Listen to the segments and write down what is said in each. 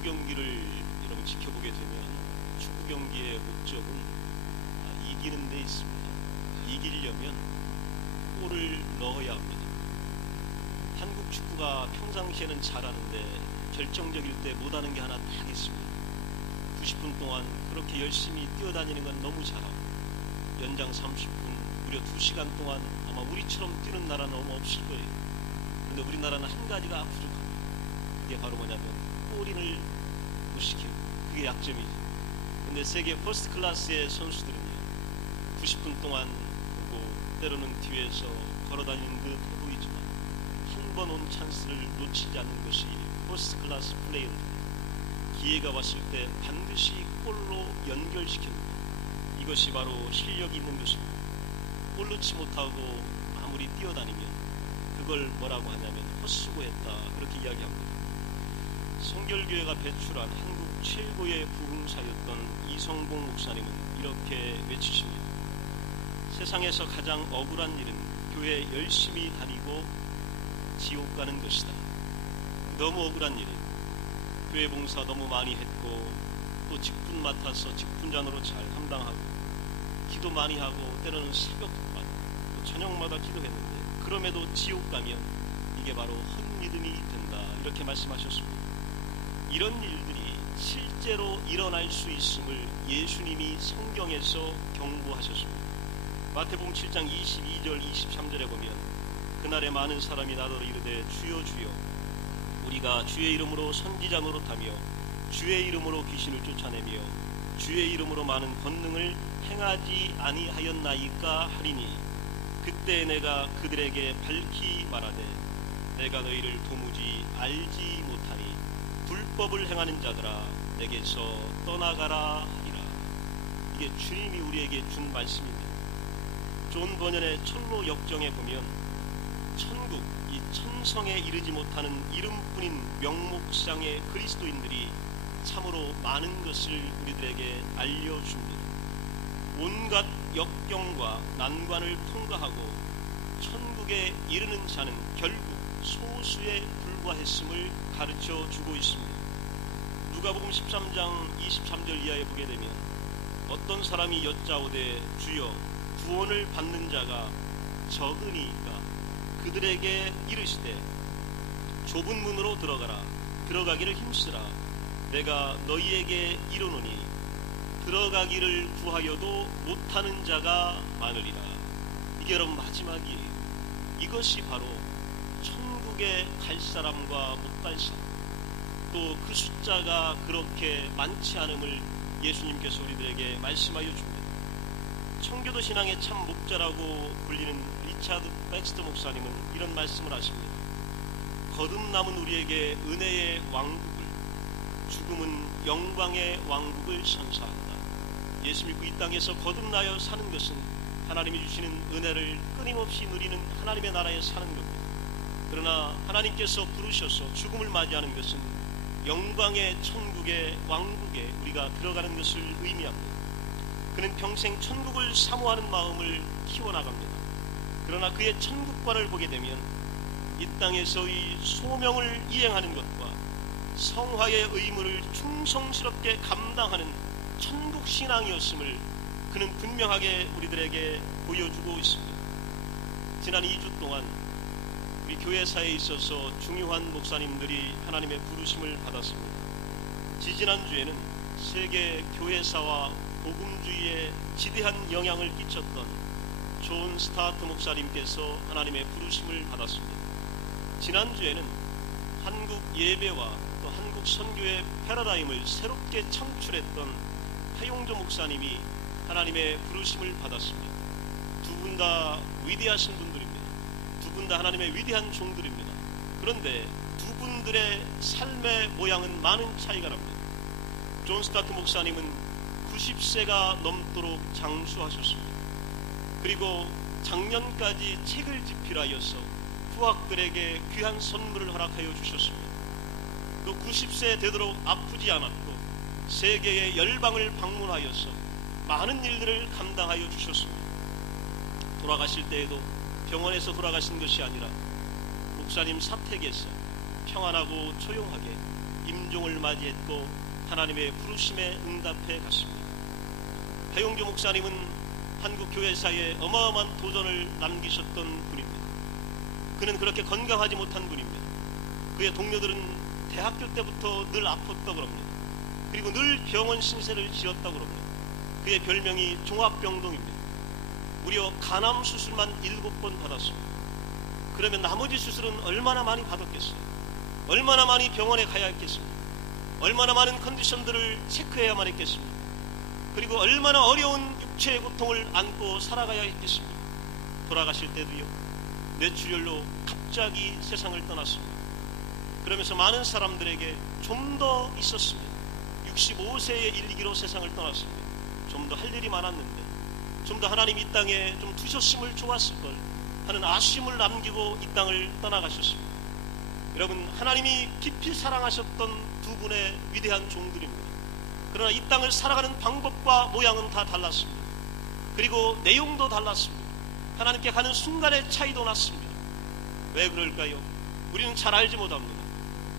축구 경기를 여러분 지켜보게 되면 축구 경기의 목적은 이기는 데 있습니다. 이기려면 골을 넣어야 합니다. 한국 축구가 평상시에는 잘하는데 결정적일 때 못하는 게 하나 딱 있습니다. 90분 동안 그렇게 열심히 뛰어다니는 건 너무 잘하고 연장 30분 무려 2시간 동안 아마 우리처럼 뛰는 나라는 아마 없을 거예요. 근데 우리나라는 한 가지가 부족합니다. 그게 바로 뭐냐면 골인을 못 시키는, 그게 약점이죠. 근데 세계 퍼스트 클래스의 선수들은요 90분 동안 보고 때로는 뒤에서 걸어다니는 듯 보이지만 한 번 온 찬스를 놓치지 않는 것이 퍼스트 클래스 플레이어입니다. 기회가 왔을 때 반드시 골로 연결시키는 것, 이것이 바로 실력이 있는 것입니다. 골 넣지 못하고 아무리 뛰어다니면 그걸 뭐라고 하냐면 헛수고했다, 그렇게 이야기합니다. 성결교회가 배출한 한국 최고의 부흥사였던 이성봉 목사님은 이렇게 외치십니다. 세상에서 가장 억울한 일은 교회 열심히 다니고 지옥 가는 것이다. 너무 억울한 일이에요. 교회 봉사 너무 많이 했고 또 직분 맡아서 직분자노로 잘 감당하고 기도 많이 하고 때로는 새벽만 또 저녁마다 기도했는데 그럼에도 지옥 가면 이게 바로 헛믿음이 된다, 이렇게 말씀하셨습니다. 이런 일들이 실제로 일어날 수 있음을 예수님이 성경에서 경고하셨습니다. 마태복음 7장 22절 23절에 보면 그날에 많은 사람이 나더러 이르되 주여 주여 우리가 주의 이름으로 선지자 노릇하며 주의 이름으로 귀신을 쫓아내며 주의 이름으로 많은 권능을 행하지 아니하였나이까 하리니 그때 내가 그들에게 밝히 말하되 내가 너희를 도무지 알지 못하니 불법을 행하는 자들아 내게서 떠나가라 하리라. 이게 주님이 우리에게 준 말씀입니다. 존 버년의 천로 역정에 보면 천국, 이 천성에 이르지 못하는 이름뿐인 명목상의 그리스도인들이 참으로 많은 것을 우리들에게 알려줍니다. 온갖 역경과 난관을 통과하고 천국에 이르는 자는 결국 소수에 불과했음을 가르쳐 주고 있습니다. 누가복음 13장 23절 이하에 보게 되면 어떤 사람이 여짜오되 주여 구원을 받는 자가 적으니까 그들에게 이르시되 좁은 문으로 들어가라, 들어가기를 힘쓰라. 내가 너희에게 이르노니 들어가기를 구하여도 못하는 자가 많으리라. 이게 여러분 마지막이에요. 이것이 바로 천국에 갈 사람과 못 갈 사람, 또 그 숫자가 그렇게 많지 않음을 예수님께서 우리들에게 말씀하여 줍니다. 청교도 신앙의 참 목자라고 불리는 리차드 백스터 목사님은 이런 말씀을 하십니다. 거듭남은 우리에게 은혜의 왕국을, 죽음은 영광의 왕국을 선사한다. 예수 믿고 이 땅에서 거듭나여 사는 것은 하나님이 주시는 은혜를 끊임없이 누리는 하나님의 나라에 사는 겁니다. 그러나 하나님께서 부르셔서 죽음을 맞이하는 것은 영광의 천국의 왕국에 우리가 들어가는 것을 의미합니다. 그는 평생 천국을 사모하는 마음을 키워나갑니다. 그러나 그의 천국관을 보게 되면 이 땅에서의 소명을 이행하는 것과 성화의 의무를 충성스럽게 감당하는 천국 신앙이었음을 그는 분명하게 우리들에게 보여주고 있습니다. 지난 2주 동안 우리 교회사에 있어서 중요한 목사님들이 하나님의 부르심을 받았습니다. 지지난주에는 세계 교회사와 복음주의에 지대한 영향을 끼쳤던 존 스타트 목사님께서 하나님의 부르심을 받았습니다. 지난주에는 한국 예배와 또 한국 선교의 패러다임을 새롭게 창출했던 하용조 목사님이 하나님의 부르심을 받았습니다. 두 분 다 위대하신 분들입니다. 두 분 다 하나님의 위대한 종들입니다. 그런데 두 분들의 삶의 모양은 많은 차이가 납니다. 존 스타트 목사님은 90세가 넘도록 장수하셨습니다. 그리고 작년까지 책을 집필하여서 후학들에게 귀한 선물을 허락하여 주셨습니다. 그 90세 되도록 아프지 않았고 세계의 열방을 방문하여서 많은 일들을 감당하여 주셨습니다. 돌아가실 때에도 병원에서 돌아가신 것이 아니라 목사님 사택에서 평안하고 조용하게 임종을 맞이했고 하나님의 부르심에 응답해 갔습니다. 하용조 목사님은 한국 교회사에 어마어마한 도전을 남기셨던 분입니다. 그는 그렇게 건강하지 못한 분입니다. 그의 동료들은 대학교 때부터 늘 아팠다고 그럽니다. 그리고 늘 병원 신세를 지었다고 그럽니다. 그의 별명이 종합병동입니다. 무려 간암 수술만 7번 받았습니다. 그러면 나머지 수술은 얼마나 많이 받았겠어요? 얼마나 많이 병원에 가야 했겠습니까? 얼마나 많은 컨디션들을 체크해야만 했겠습니까? 그리고 얼마나 어려운 육체의 고통을 안고 살아가야 했겠습니까? 돌아가실 때도요, 뇌출혈로 갑자기 세상을 떠났습니다. 그러면서 많은 사람들에게 좀 더 있었습니다. 65세에 이르기로 세상을 떠났습니다. 좀 더 할 일이 많았는데, 좀 더 하나님 이 땅에 좀 두셨으면 좋았을걸 하는 아쉬움을 남기고 이 땅을 떠나가셨습니다. 여러분, 하나님이 깊이 사랑하셨던 두 분의 위대한 종들입니다. 그러나 이 땅을 살아가는 방법과 모양은 다 달랐습니다. 그리고 내용도 달랐습니다. 하나님께 가는 순간의 차이도 났습니다. 왜 그럴까요? 우리는 잘 알지 못합니다.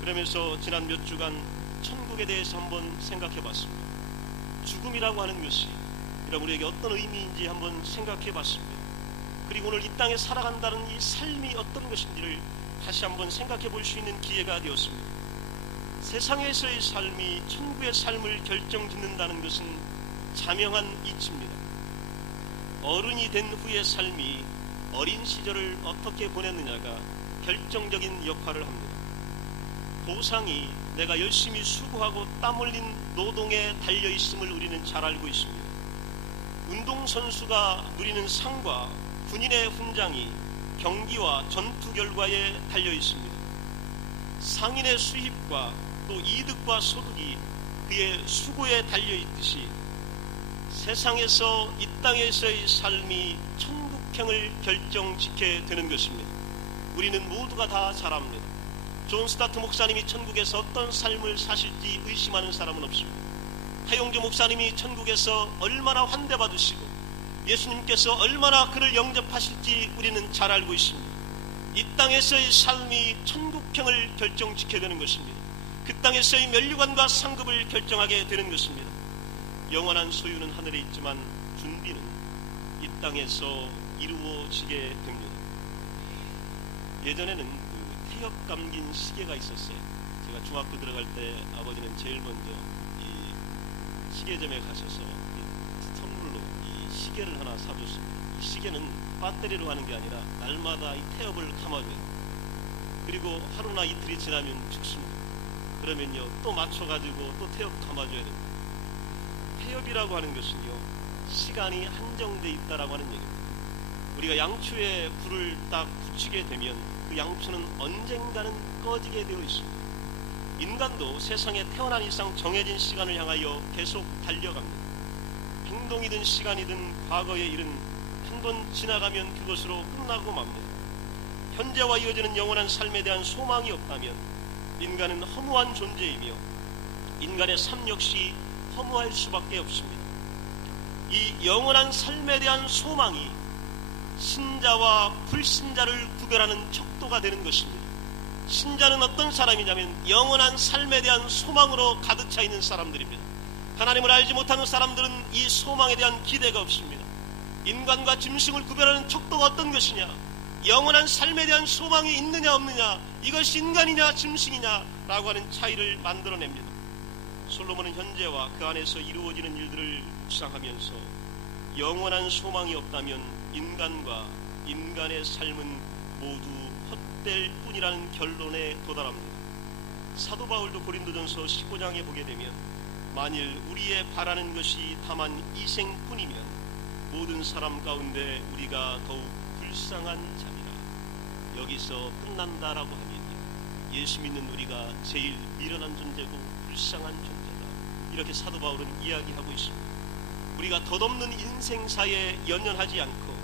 그러면서 지난 몇 주간 천국에 대해서 한번 생각해 봤습니다. 죽음이라고 하는 것이 여러분 우리에게 어떤 의미인지 한번 생각해 봤습니다. 그리고 오늘 이 땅에 살아간다는 이 삶이 어떤 것인지를 다시 한번 생각해 볼 수 있는 기회가 되었습니다. 세상에서의 삶이 천국의 삶을 결정짓는다는 것은 자명한 이치입니다. 어른이 된 후의 삶이 어린 시절을 어떻게 보냈느냐가 결정적인 역할을 합니다. 보상이 내가 열심히 수고하고 땀 흘린 노동에 달려있음을 우리는 잘 알고 있습니다. 운동선수가 누리는 상과 군인의 훈장이 경기와 전투 결과에 달려있습니다. 상인의 수입과 또 이득과 소득이 그의 수고에 달려있듯이 세상에서 이 땅에서의 삶이 천국행을 결정짓게 되는 것입니다. 우리는 모두가 다 잘 압니다. 존 스타트 목사님이 천국에서 어떤 삶을 사실지 의심하는 사람은 없습니다. 하용조 목사님이 천국에서 얼마나 환대받으시고 예수님께서 얼마나 그를 영접하실지 우리는 잘 알고 있습니다. 이 땅에서의 삶이 천국행을 결정짓게 되는 것입니다. 그 땅에서의 면류관과 상급을 결정하게 되는 것입니다. 영원한 소유는 하늘에 있지만 준비는 이 땅에서 이루어지게 됩니다. 예전에는 그 태엽 감긴 시계가 있었어요. 제가 중학교 들어갈 때 아버지는 제일 먼저 이 시계점에 가셔서 선물로 이 시계를 하나 사줬습니다. 이 시계는 배터리로 하는 게 아니라 날마다 이 태엽을 감아줘요. 그리고 하루나 이틀이 지나면 죽습니다. 그러면요 또 맞춰가지고 또 태엽 감아줘야 됩니다. 태엽이라고 하는 것은요 시간이 한정돼 있다라고 하는 얘기입니다. 우리가 양초에 불을 딱 붙이게 되면 그 양초는 언젠가는 꺼지게 되어 있습니다. 인간도 세상에 태어난 이상 정해진 시간을 향하여 계속 달려갑니다. 행동이든 시간이든 과거의 일은 한 번 지나가면 그것으로 끝나고 맙니다. 현재와 이어지는 영원한 삶에 대한 소망이 없다면 인간은 허무한 존재이며 인간의 삶 역시 허무할 수밖에 없습니다. 이 영원한 삶에 대한 소망이 신자와 불신자를 구별하는 척도가 되는 것입니다. 신자는 어떤 사람이냐면 영원한 삶에 대한 소망으로 가득 차 있는 사람들입니다. 하나님을 알지 못하는 사람들은 이 소망에 대한 기대가 없습니다. 인간과 짐승을 구별하는 척도가 어떤 것이냐, 영원한 삶에 대한 소망이 있느냐 없느냐, 이것이 인간이냐 짐승이냐 라고 하는 차이를 만들어냅니다. 솔로몬은 현재와 그 안에서 이루어지는 일들을 묵상하면서 영원한 소망이 없다면 인간과 인간의 삶은 모두 헛될 뿐이라는 결론에 도달합니다. 사도 바울도 고린도전서 15장에 보게 되면 만일 우리의 바라는 것이 다만 이생뿐이면 모든 사람 가운데 우리가 더욱 불쌍한 자니라. 여기서 끝난다라고 하면요 예수 믿는 우리가 제일 미련한 존재고 불쌍한 존재다, 이렇게 사도 바울은 이야기하고 있습니다. 우리가 덧없는 인생사에 연연하지 않고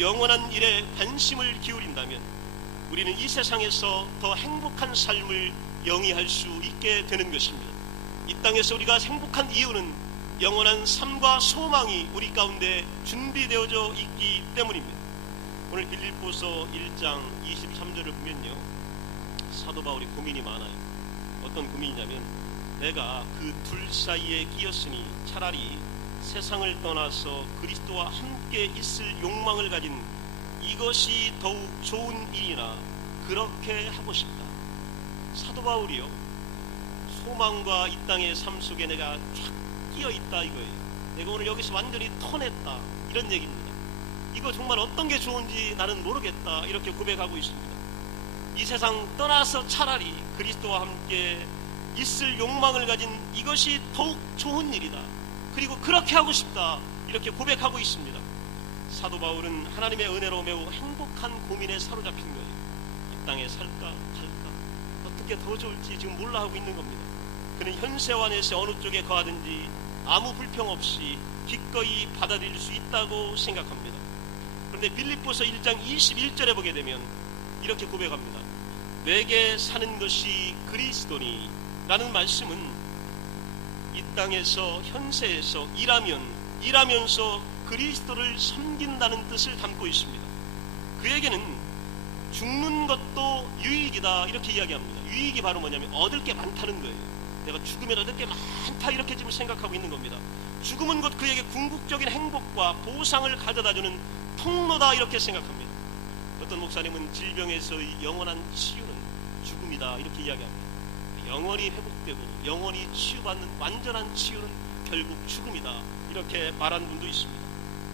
영원한 일에 관심을 기울인다면 우리는 이 세상에서 더 행복한 삶을 영위할 수 있게 되는 것입니다. 이 땅에서 우리가 행복한 이유는 영원한 삶과 소망이 우리 가운데 준비되어져 있기 때문입니다. 오늘 빌립보서 1장 23절을 보면요 사도 바울이 고민이 많아요. 어떤 고민이냐면, 내가 그 둘 사이에 끼었으니 차라리 세상을 떠나서 그리스도와 함께 있을 욕망을 가진 이것이 더욱 좋은 일이나 그렇게 하고 싶다. 사도 바울이요, 소망과 이 땅의 삶 속에 내가 쫙 끼어 있다 이거예요. 내가 오늘 여기서 완전히 터냈다, 이런 얘기입니다. 이거 정말 어떤 게 좋은지 나는 모르겠다, 이렇게 고백하고 있습니다. 이 세상 떠나서 차라리 그리스도와 함께 있을 욕망을 가진 이것이 더욱 좋은 일이다, 그리고 그렇게 하고 싶다, 이렇게 고백하고 있습니다. 사도 바울은 하나님의 은혜로 매우 행복한 고민에 사로잡힌 거예요. 이 땅에 살까 갈까, 어떻게 더 좋을지 지금 몰라 하고 있는 겁니다. 그는 현세와 내세 어느 쪽에 거하든지 아무 불평 없이 기꺼이 받아들일 수 있다고 생각합니다. 그런데 빌립보서 1장 21절에 보게 되면 이렇게 고백합니다. 내게 사는 것이 그리스도니 라는 말씀은 이 땅에서 현세에서 일하면서 그리스도를 섬긴다는 뜻을 담고 있습니다. 그에게는 죽는 것도 유익이다, 이렇게 이야기합니다. 유익이 바로 뭐냐면 얻을 게 많다는 거예요. 내가 죽으면 얻을 게 많다, 이렇게 지금 생각하고 있는 겁니다. 죽음은 곧 그에게 궁극적인 행복과 보상을 가져다주는 통로다, 이렇게 생각합니다. 어떤 목사님은 질병에서의 영원한 치유는 죽음이다, 이렇게 이야기합니다. 영원히 회복되고 영원히 치유받는 완전한 치유는 결국 죽음이다, 이렇게 말하는 분도 있습니다.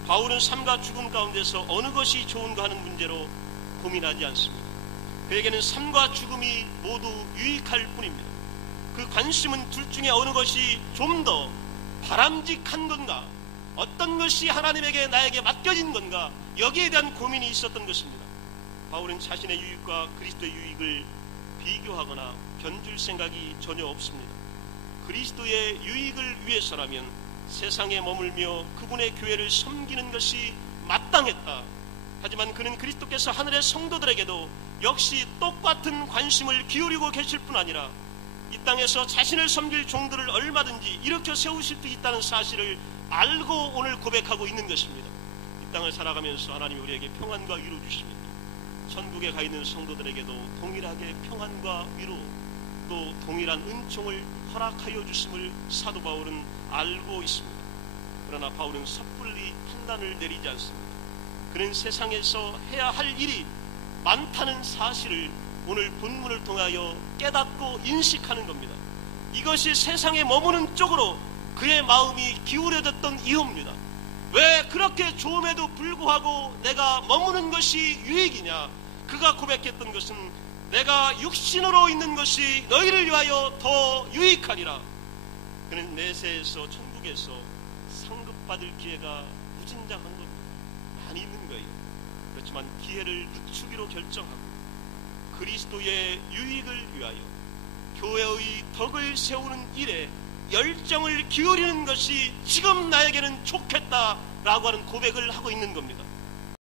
바울은 삶과 죽음 가운데서 어느 것이 좋은가 하는 문제로 고민하지 않습니다. 그에게는 삶과 죽음이 모두 유익할 뿐입니다. 그 관심은 둘 중에 어느 것이 좀 더 바람직한 건가, 어떤 것이 하나님에게 나에게 맡겨진 건가, 여기에 대한 고민이 있었던 것입니다. 바울은 자신의 유익과 그리스도의 유익을 비교하거나 견줄 생각이 전혀 없습니다. 그리스도의 유익을 위해서라면 세상에 머물며 그분의 교회를 섬기는 것이 마땅했다. 하지만 그는 그리스도께서 하늘의 성도들에게도 역시 똑같은 관심을 기울이고 계실 뿐 아니라 이 땅에서 자신을 섬길 종들을 얼마든지 일으켜 세우실 수 있다는 사실을 알고 오늘 고백하고 있는 것입니다. 이 땅을 살아가면서 하나님이 우리에게 평안과 위로 주시며 천국에 가 있는 성도들에게도 동일하게 평안과 위로, 또 동일한 은총을 허락하여 주심을 사도 바울은 알고 있습니다. 그러나 바울은 섣불리 판단을 내리지 않습니다. 그는 세상에서 해야 할 일이 많다는 사실을 오늘 본문을 통하여 깨닫고 인식하는 겁니다. 이것이 세상에 머무는 쪽으로 그의 마음이 기울어졌던 이유입니다. 왜 그렇게 좋음에도 불구하고 내가 머무는 것이 유익이냐? 그가 고백했던 것은 내가 육신으로 있는 것이 너희를 위하여 더 유익하리라. 그는 내세에서 천국에서 상급받을 기회가 무진장한 겁니다. 많이 있는 거예요. 그렇지만 기회를 늦추기로 결정하고 그리스도의 유익을 위하여 교회의 덕을 세우는 일에 열정을 기울이는 것이 지금 나에게는 좋겠다라고 하는 고백을 하고 있는 겁니다.